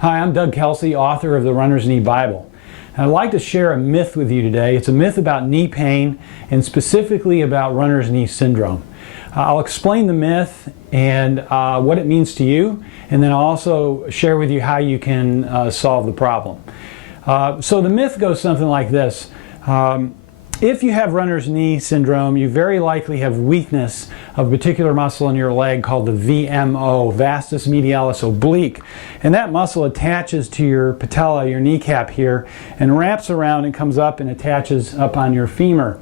Hi, I'm Doug Kelsey, author of the Runner's Knee Bible. And I'd like to share a myth with you today. It's a myth about knee pain and specifically about runner's knee syndrome. I'll explain the myth and what it means to you, and then I'll also share with you how you can solve the problem. So the myth goes something like this. If you have runner's knee syndrome, you very likely have weakness of a particular muscle in your leg called the VMO, vastus medialis oblique. And that muscle attaches to your patella, your kneecap here, and wraps around and comes up and attaches up on your femur.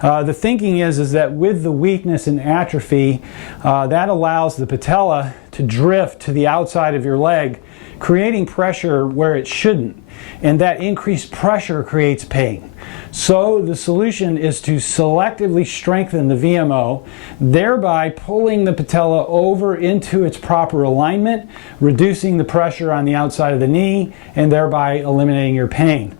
The thinking is that with the weakness and atrophy, that allows the patella to drift to the outside of your leg, creating pressure where it shouldn't. And that increased pressure creates pain. So the solution is to selectively strengthen the VMO, thereby pulling the patella over into its proper alignment, reducing the pressure on the outside of the knee, and thereby eliminating your pain.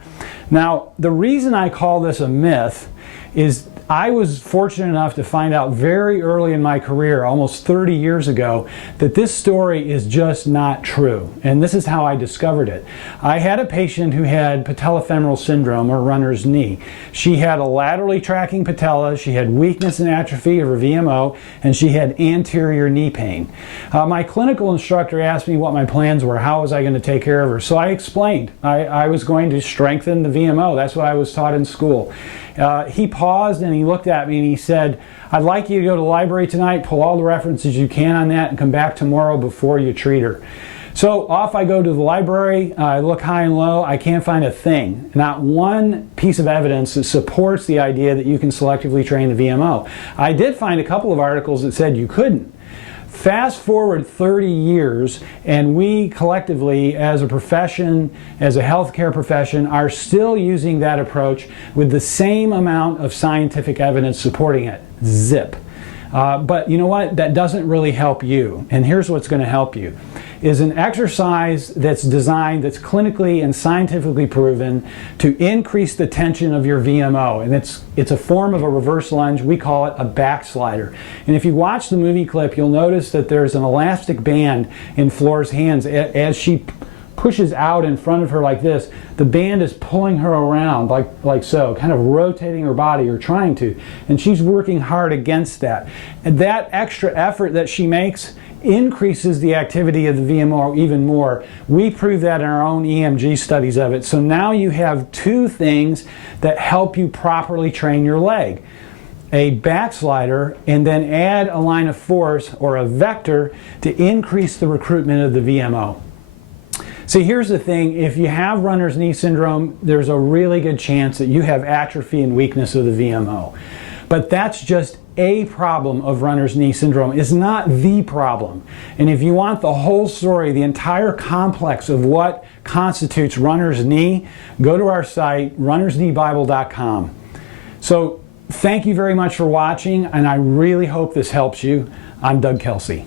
Now, the reason I call this a myth is I was fortunate enough to find out very early in my career, almost 30 years ago, that this story is just not true. And this is how I discovered it. I had a patient who had patellofemoral syndrome, or runner's knee. She had a laterally tracking patella, she had weakness and atrophy of her VMO, and she had anterior knee pain. My clinical instructor asked me what my plans were, how was I going to take care of her. So I explained. I was going to strengthen the VMO. That's what I was taught in school. He paused and he looked at me and he said, I'd like you to go to the library tonight, pull all the references you can on that, and come back tomorrow before you treat her. So off I go to the library, I look high and low, I can't find a thing. Not one piece of evidence that supports the idea that you can selectively train the VMO. I did find a couple of articles that said you couldn't. Fast forward 30 years, and we collectively, as a profession, as a healthcare profession, are still using that approach with the same amount of scientific evidence supporting it. Zip. But you know what? That doesn't really help you. And here's what's going to help you. Is an exercise that's designed, that's clinically and scientifically proven to increase the tension of your VMO. And it's a form of a reverse lunge. We call it a backslider. And if you watch the movie clip, you'll notice that there's an elastic band in Floor's hands as she pushes out in front of her like this. The band is pulling her around like so, kind of rotating her body, or trying to. And she's working hard against that. And that extra effort that she makes increases the activity of the VMO even more. We prove that in our own EMG studies of it. So now you have two things that help you properly train your leg. A backslider, and then add a line of force or a vector to increase the recruitment of the VMO. See, here's the thing, if you have runner's knee syndrome, there's a really good chance that you have atrophy and weakness of the VMO. But that's just a problem of runner's knee syndrome. It's not the problem. And if you want the whole story, the entire complex of what constitutes runner's knee, go to our site, runnerskneebible.com. So thank you very much for watching, and I really hope this helps you. I'm Doug Kelsey.